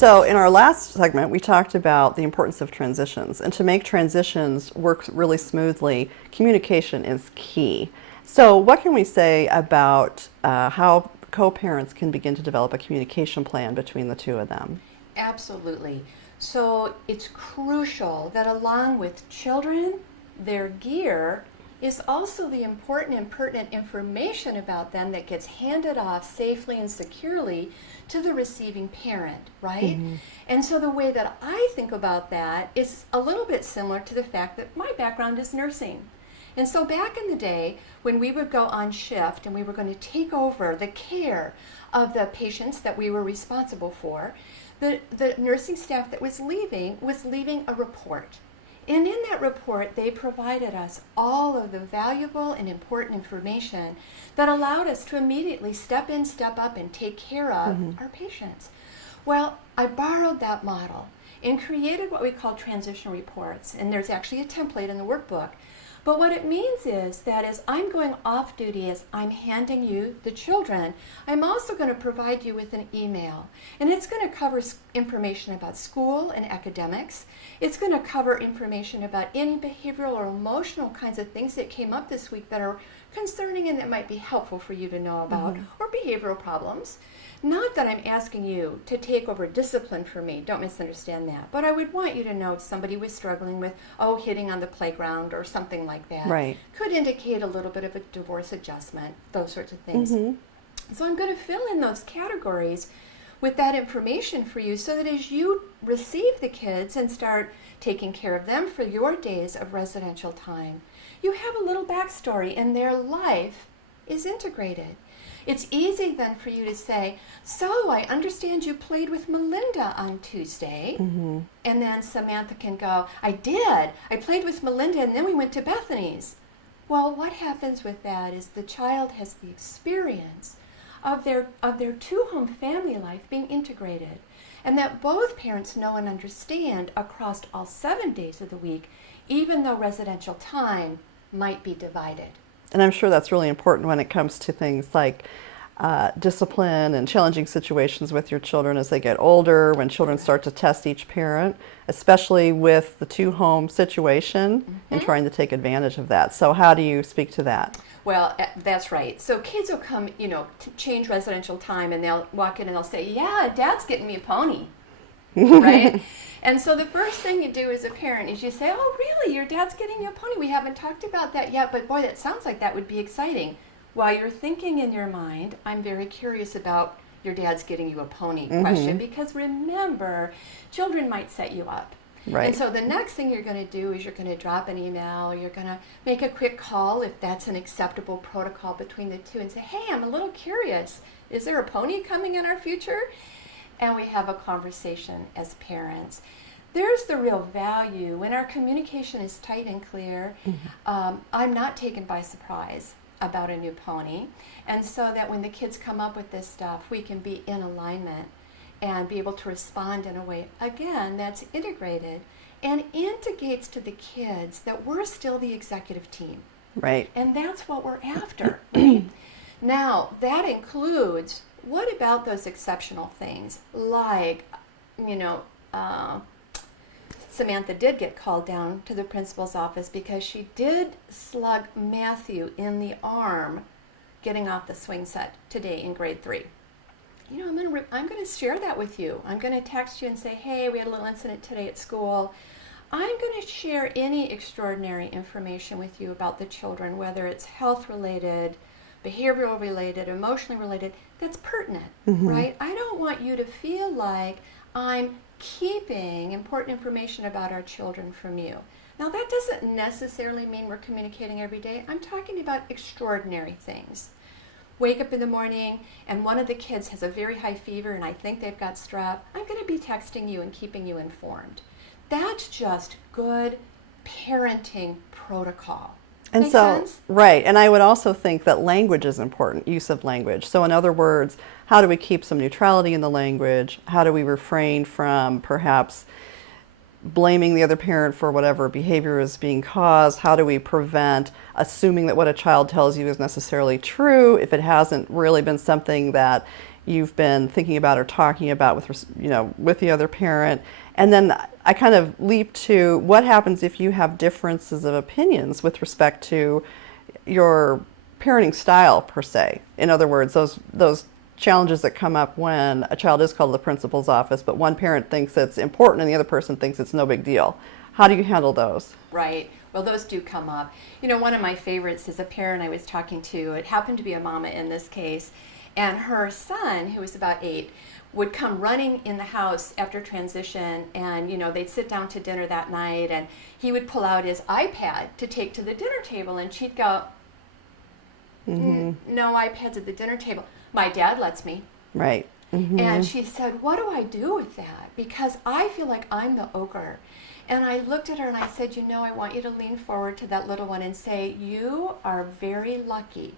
So in our last segment, we talked about the importance of transitions. And to make transitions work really smoothly, communication is key. So what can we say about how co-parents can begin to develop a communication plan between the two of them? Absolutely. So it's crucial that along with children, their gear is also the important and pertinent information about them that gets handed off safely and securely to the receiving parent, right? And so the way that I think about that is a little bit similar to the fact that my background is nursing. And so back in the day, when we would go on shift and we were going to take over the care of the patients that we were responsible for, the nursing staff that was leaving a report. And in that report, they provided us all of the valuable and important information that allowed us to immediately step in, step up, and take care of our patients. Well, I borrowed that model and created what we call transition reports. And there's actually a template in the workbook. But what it means is that as I'm going off duty, as I'm handing you the children, I'm also going to provide you with an email. And it's going to cover information about school and academics. It's going to cover information about any behavioral or emotional kinds of things that came up this week that are concerning and that might be helpful for you to know about, or behavioral problems. Not that I'm asking you to take over discipline for me, don't misunderstand that, but I would want you to know if somebody was struggling with, hitting on the playground or something like that. Right. Could indicate a little bit of a divorce adjustment, those sorts of things. So I'm going to fill in those categories with that information for you so that as you receive the kids and start taking care of them for your days of residential time, you have a little backstory and their life is integrated. It's easy then for you to say, so I understand you played with Melinda on Tuesday. And then Samantha can go, I did. I played with Melinda and then we went to Bethany's. Well, what happens with that is the child has the experience of their two-home family life being integrated, and that both parents know and understand across all 7 days of the week, even though residential time might be divided. And I'm sure that's really important when it comes to things like discipline and challenging situations with your children as they get older, when children start to test each parent, especially with the two-home situation and trying to take advantage of that. So how do you speak to that? Well, that's right. So kids will come, to change residential time, and they'll walk in and they'll say, yeah, Dad's getting me a pony, right? And so the first thing you do as a parent is you say, oh, really, your dad's getting you a pony? We haven't talked about that yet, but boy, that sounds like that would be exciting. While you're thinking in your mind, I'm very curious about your dad's getting you a pony question, because remember, children might set you up. Right. And so the next thing you're going to do is you're going to drop an email, or you're going to make a quick call if that's an acceptable protocol between the two, and say, hey, I'm a little curious. Is there a pony coming in our future? And we have a conversation as parents. There's the real value. When our communication is tight and clear, I'm not taken by surprise about a new pony. And so that when the kids come up with this stuff, we can be in alignment and be able to respond in a way, again, that's integrated and indicates to the kids that we're still the executive team. Right. And that's what we're after. Right? Now, that includes, what about those exceptional things? Like, Samantha did get called down to the principal's office because she did slug Matthew in the arm getting off the swing set today in grade 3. I'm going to share that with you. I'm going to text you and say, hey, we had a little incident today at school. I'm going to share any extraordinary information with you about the children, whether it's health related, behavioral related, emotionally related, that's pertinent, right? I don't want you to feel like I'm keeping important information about our children from you. Now, that doesn't necessarily mean we're communicating every day. I'm talking about extraordinary things. Wake up in the morning and one of the kids has a very high fever and I think they've got strep. I'm going to be texting you and keeping you informed. That's just good parenting protocol. And Make so, sense? right, and I would also think that language is important, use of language. So in other words, how do we keep some neutrality in the language? How do we refrain from perhaps blaming the other parent for whatever behavior is being caused? How do we prevent assuming that what a child tells you is necessarily true if it hasn't really been something that you've been thinking about or talking about with the other parent. And then I kind of leap to what happens if you have differences of opinions with respect to your parenting style per se. In other words, those challenges that come up when a child is called to the principal's office, but one parent thinks it's important and the other person thinks it's no big deal. How do you handle those? Right. Well, those do come up. One of my favorites is a parent I was talking to. It happened to be a mama in this case, and her son, who was about 8, would come running in the house after transition, and they'd sit down to dinner that night, and he would pull out his iPad to take to the dinner table, and she'd go, no iPads at the dinner table. My dad lets me. Right. And she said, what do I do with that? Because I feel like I'm the ogre. And I looked at her and I said, I want you to lean forward to that little one and say, you are very lucky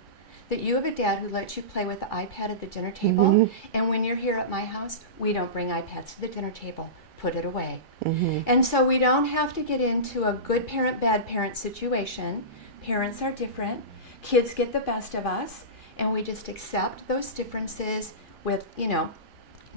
that you have a dad who lets you play with the iPad at the dinner table. And when you're here at my house, we don't bring iPads to the dinner table. Put it away. And so we don't have to get into a good parent, bad parent situation. Parents are different. Kids get the best of us. And we just accept those differences with,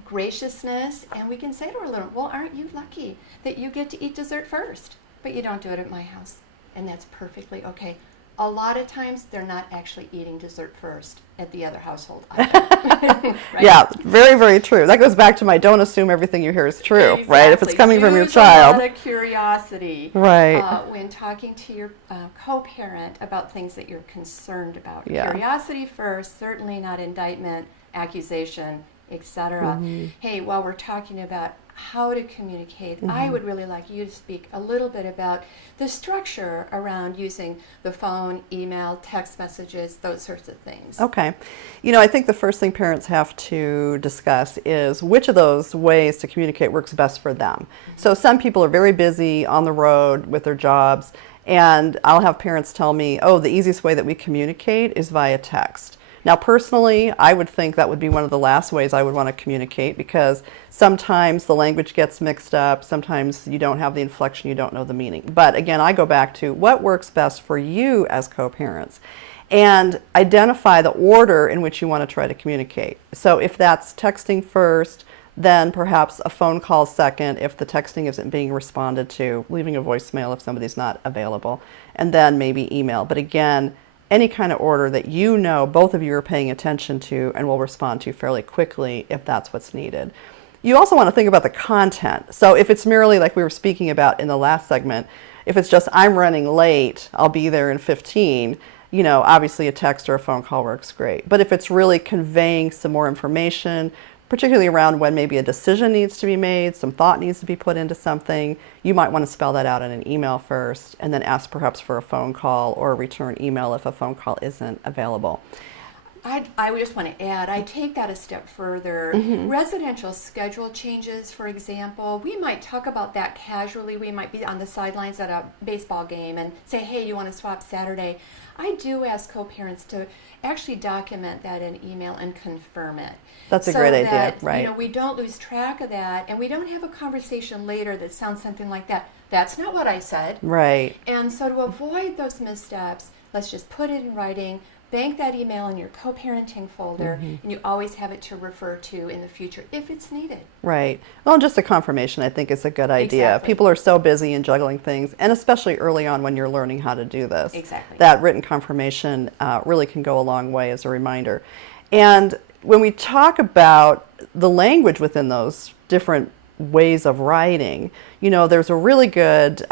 graciousness. And we can say to our little, well, aren't you lucky that you get to eat dessert first, but you don't do it at my house? And that's perfectly okay. A lot of times they're not actually eating dessert first at the other household. Right? Yeah, very, very true. That goes back to my don't assume everything you hear is true, Exactly. right? If it's coming from your Use child. a lot of curiosity. Right. When talking to your co-parent about things that you're concerned about. Yeah. Curiosity first, certainly not indictment, accusation, etc. Hey, while we're talking about how to communicate, I would really like you to speak a little bit about the structure around using the phone, email, text messages, those sorts of things. Okay. I think the first thing parents have to discuss is which of those ways to communicate works best for them. So some people are very busy on the road with their jobs, and I'll have parents tell me, the easiest way that we communicate is via text. Now, personally, I would think that would be one of the last ways I would want to communicate, because sometimes the language gets mixed up, sometimes you don't have the inflection, you don't know the meaning. But again, I go back to what works best for you as co-parents, and identify the order in which you want to try to communicate. So if that's texting first, then perhaps a phone call second if the texting isn't being responded to, leaving a voicemail if somebody's not available, and then maybe email. But again, any kind of order that both of you are paying attention to and will respond to fairly quickly if that's what's needed. You also want to think about the content. So if it's merely like we were speaking about in the last segment, if it's just I'm running late, I'll be there in 15, obviously a text or a phone call works great. But if it's really conveying some more information, particularly around when maybe a decision needs to be made, some thought needs to be put into something, you might want to spell that out in an email first and then ask perhaps for a phone call or a return email if a phone call isn't available. I would just want to add, I take that a step further. Residential schedule changes, for example, we might talk about that casually. We might be on the sidelines at a baseball game and say, hey, you want to swap Saturday? I do ask co-parents to actually document that in email and confirm it. That's a great idea, right? We don't lose track of that, and we don't have a conversation later that sounds something like that. That's not what I said. Right. And so to avoid those missteps, let's just put it in writing, bank that email in your co-parenting folder, and you always have it to refer to in the future if it's needed. Right. Well, just a confirmation, I think, is a good idea. Exactly. People are so busy and juggling things, and especially early on when you're learning how to do this. Exactly. That written confirmation really can go a long way as a reminder. And when we talk about the language within those different ways of writing, there's a really good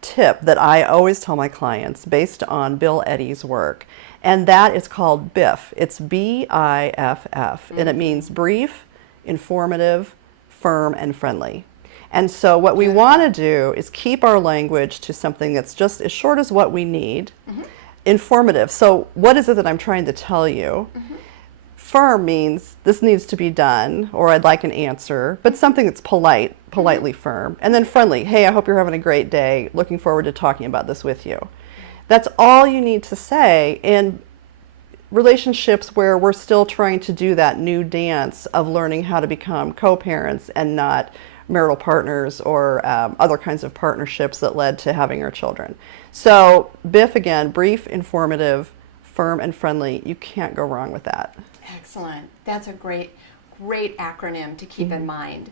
tip that I always tell my clients based on Bill Eddy's work, and that is called BIFF. It's BIFF, and it means brief, informative, firm, and friendly. And so what we want to do is keep our language to something that's just as short as what we need. Informative, so what is it that I'm trying to tell you? Firm means this needs to be done, or I'd like an answer, but something that's politely firm. And then friendly, hey, I hope you're having a great day. Looking forward to talking about this with you. That's all you need to say in relationships where we're still trying to do that new dance of learning how to become co-parents and not marital partners or other kinds of partnerships that led to having our children. So BIFF again, brief, informative, firm and friendly. You can't go wrong with that. Excellent. That's a great acronym to keep in mind.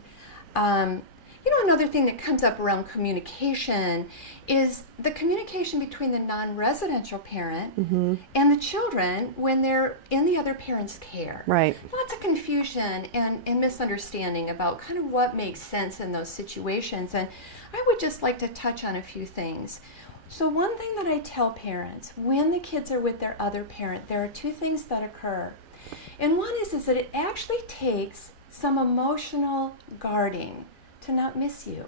Another thing that comes up around communication is the communication between the non-residential parent and the children when they're in the other parent's care. Right. Lots of confusion and misunderstanding about kind of what makes sense in those situations. And I would just like to touch on a few things. So one thing that I tell parents, when the kids are with their other parent, there are two things that occur. And one is that it actually takes some emotional guarding to not miss you.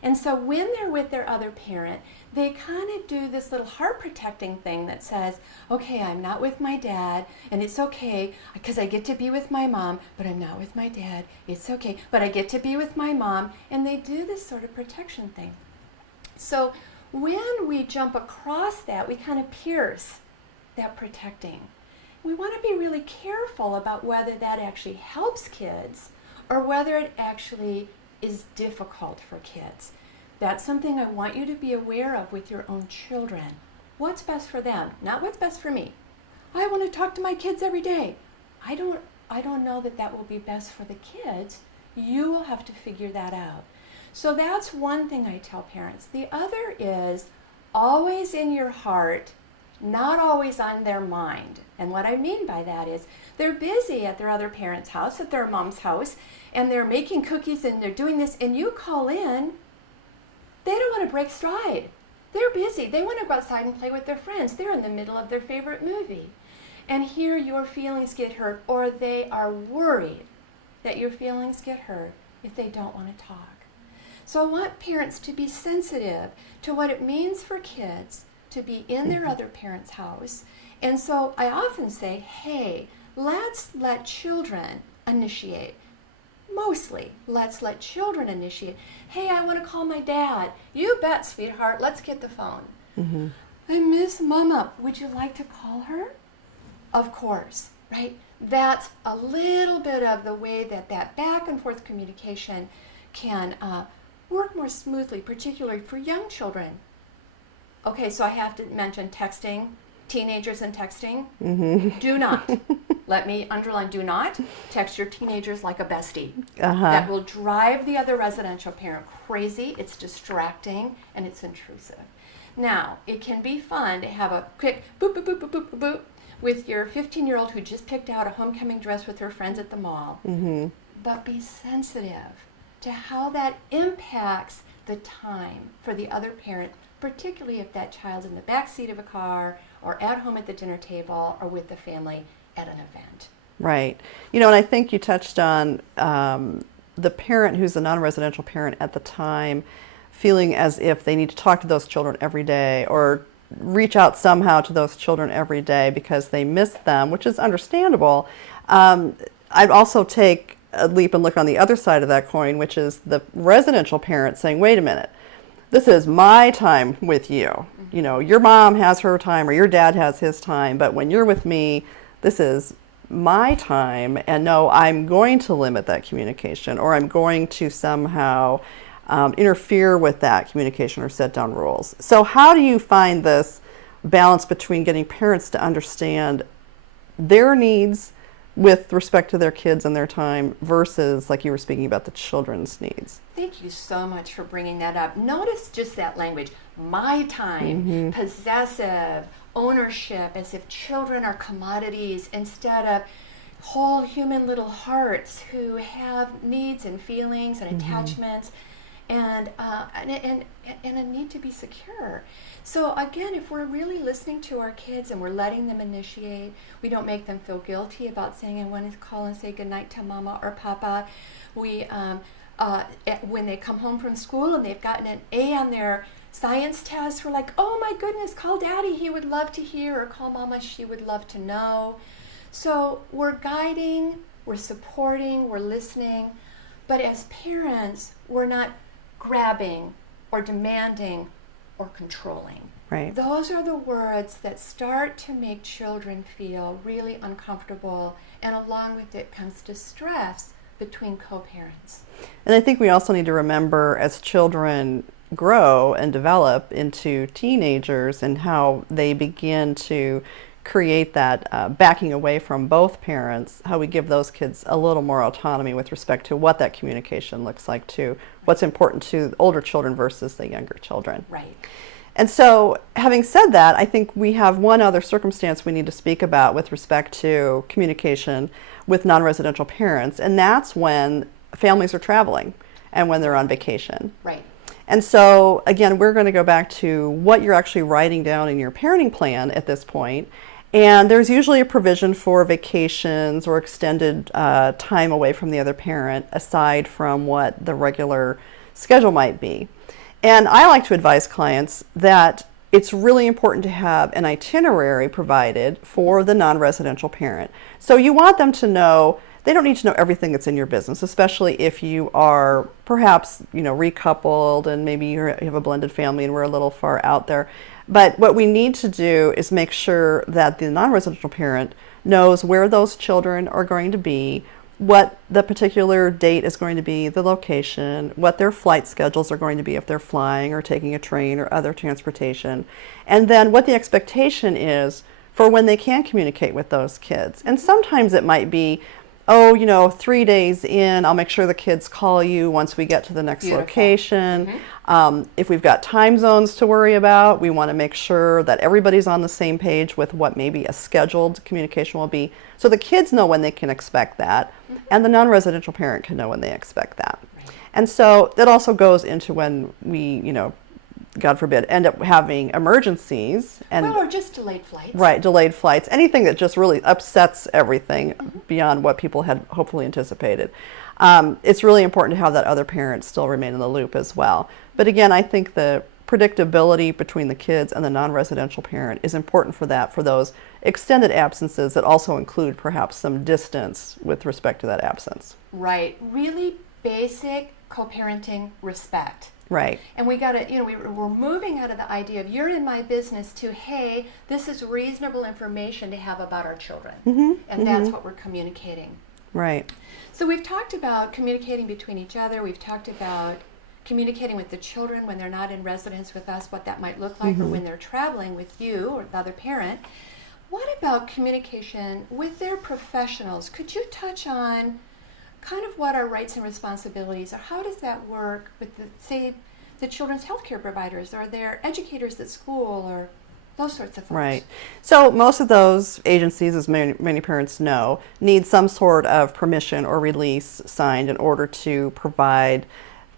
And so when they're with their other parent, they kind of do this little heart protecting thing that says, okay, I'm not with my dad, and it's okay because I get to be with my mom, but I'm not with my dad. It's okay, but I get to be with my mom. And they do this sort of protection thing. So when we jump across that, we kind of pierce that protecting. We want to be really careful about whether that actually helps kids or whether it actually is difficult for kids. That's something I want you to be aware of with your own children. What's best for them, not what's best for me. I want to talk to my kids every day. I don't know that will be best for the kids. You will have to figure that out. So that's one thing I tell parents. The other is always in your heart, not always on their mind. And what I mean by that is they're busy at their other parent's house, at their mom's house, and they're making cookies and they're doing this, and you call in. They don't want to break stride. They're busy. They want to go outside and play with their friends. They're in the middle of their favorite movie. And here your feelings get hurt, or they are worried that your feelings get hurt if they don't want to talk. So I want parents to be sensitive to what it means for kids to be in their other parent's house. And so I often say, hey, let's let children initiate. Mostly, let's let children initiate. Hey, I want to call my dad. You bet, sweetheart. Let's get the phone. I miss Mama. Would you like to call her? Of course, right? That's a little bit of the way that back and forth communication can work more smoothly, particularly for young children. Okay, so I have to mention texting, teenagers and texting. Do not. Let me underline, do not text your teenagers like a bestie. That will drive the other residential parent crazy. It's distracting and it's intrusive. Now, it can be fun to have a quick boop, boop, boop, boop, boop, boop, boop with your 15-year-old who just picked out a homecoming dress with her friends at the mall. But be sensitive to how that impacts the time for the other parent, particularly if that child's in the back seat of a car or at home at the dinner table or with the family at an event. Right. And I think you touched on the parent who's a non-residential parent at the time feeling as if they need to talk to those children every day or reach out somehow to those children every day because they miss them, which is understandable. I'd also take a leap and look on the other side of that coin, which is the residential parent saying, wait a minute, this is my time with you. Your mom has her time or your dad has his time, but when you're with me, this is my time, and no, I'm going to limit that communication, or I'm going to somehow interfere with that communication or set down rules. So how do you find this balance between getting parents to understand their needs with respect to their kids and their time versus, like you were speaking about, the children's needs? Thank you so much for bringing that up. Notice just that language, my time, possessive, ownership, as if children are commodities instead of whole human little hearts who have needs and feelings and attachments and a need to be secure. So again, if we're really listening to our kids and we're letting them initiate, we don't make them feel guilty about saying, I want to call and say goodnight to Mama or Papa. We, when they come home from school and they've gotten an A on their science test, we're like, oh my goodness, call Daddy, he would love to hear, or call Mama, she would love to know. So we're guiding, we're supporting, we're listening, but as parents, we're not grabbing or demanding or controlling. Right. Those are the words that start to make children feel really uncomfortable, and along with it comes distress between co-parents. And I think we also need to remember, as children grow and develop into teenagers and how they begin to create that backing away from both parents, how we give those kids a little more autonomy with respect to what that communication looks like, to what's important to older children versus the younger children. Right. And so, having said that, I think we have one other circumstance we need to speak about with respect to communication with non-residential parents, and that's when families are traveling and when they're on vacation. Right. And so, again, we're going to go back to what you're actually writing down in your parenting plan at this point. And there's usually a provision for vacations or extended time away from the other parent, aside from what the regular schedule might be. And I like to advise clients that it's really important to have an itinerary provided for the non-residential parent. So you want them to know, they don't need to know everything that's in your business, especially if you are perhaps, recoupled and maybe you have a blended family and we're a little far out there. But what we need to do is make sure that the non-residential parent knows where those children are going to be, what the particular date is going to be, the location, what their flight schedules are going to be if they're flying or taking a train or other transportation, and then what the expectation is for when they can communicate with those kids. And sometimes it might be, 3 days in, I'll make sure the kids call you once we get to the next Beautiful. location. If we've got time zones to worry about, we want to make sure that everybody's on the same page with what maybe a scheduled communication will be. So the kids know when they can expect that, and the non-residential parent can know when they expect that. Right. And so that also goes into when we, God forbid, end up having emergencies and Or just delayed flights. right, delayed flights, anything that just really upsets everything beyond what people had hopefully anticipated. It's really important to have that other parent still remain in the loop as well. But again, I think the predictability between the kids and the non-residential parent is important for those extended absences that also include perhaps some distance with respect to that absence. Right. Really basic co-parenting respect. Right. And we got to, we're moving out of the idea of you're in my business to, hey, this is reasonable information to have about our children. And that's what we're communicating. Right. So we've talked about communicating between each other. We've talked about communicating with the children when they're not in residence with us, what that might look like, or when they're traveling with you or the other parent. What about communication with their professionals? Could you touch on kind of what our rights and responsibilities are? How does that work with the children's healthcare providers or their educators at school or those sorts of folks? Right. So most of those agencies, as many parents know, need some sort of permission or release signed in order to provide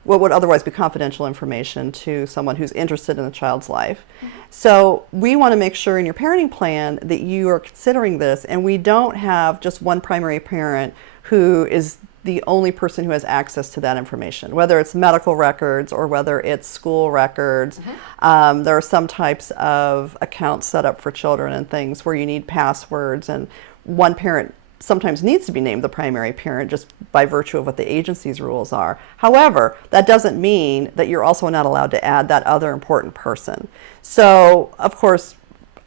what would otherwise be confidential information to someone who's interested in the child's life. So we want to make sure in your parenting plan that you are considering this, and we don't have just one primary parent who is the only person who has access to that information, whether it's medical records or whether it's school records. There are some types of accounts set up for children and things where you need passwords, and one parent sometimes needs to be named the primary parent just by virtue of what the agency's rules are. However, that doesn't mean that you're also not allowed to add that other important person. So, of course,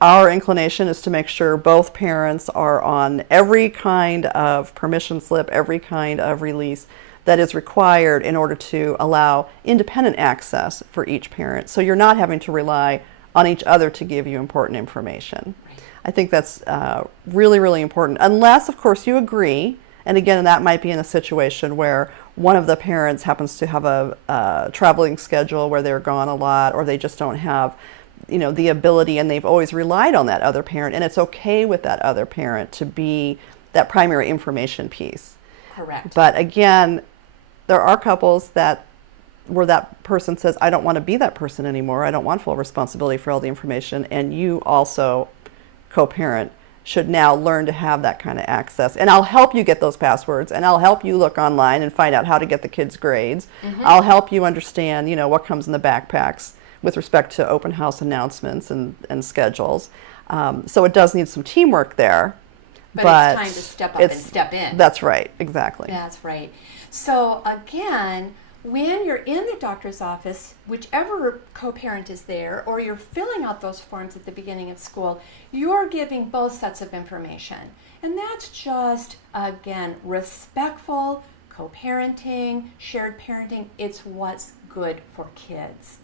our inclination is to make sure both parents are on every kind of permission slip, every kind of release that is required in order to allow independent access for each parent. So you're not having to rely on each other to give you important information. Right. I think that's really, really important. Unless, of course, you agree, and again, that might be in a situation where one of the parents happens to have a traveling schedule where they're gone a lot, or they just don't have the ability, and they've always relied on that other parent, and it's okay with that other parent to be that primary information piece. Correct. But again, there are couples where that person says, I don't want to be that person anymore. I don't want full responsibility for all the information. And you also, co-parent, should now learn to have that kind of access. And I'll help you get those passwords, and I'll help you look online and find out how to get the kids' grades. I'll help you understand, what comes in the backpacks with respect to open house announcements and schedules. So it does need some teamwork there. But it's time to step up and step in. That's right, exactly. That's right. So again, when you're in the doctor's office, whichever co-parent is there, or you're filling out those forms at the beginning of school, you're giving both sets of information. And that's just, again, respectful co-parenting, shared parenting. It's what's good for kids.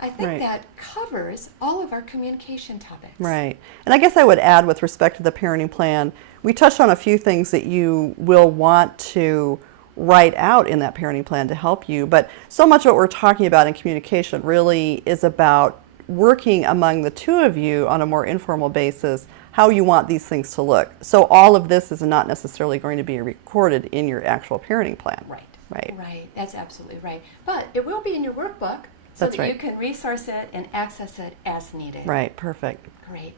I think Right. that covers all of our communication topics. Right. And I guess I would add with respect to the parenting plan, we touched on a few things that you will want to write out in that parenting plan to help you, but so much what we're talking about in communication really is about working among the two of you on a more informal basis how you want these things to look. So all of this is not necessarily going to be recorded in your actual parenting plan. Right. Right. Right. That's absolutely right. But it will be in your workbook so That's that you right. can resource it and access it as needed. Right. Perfect. Great.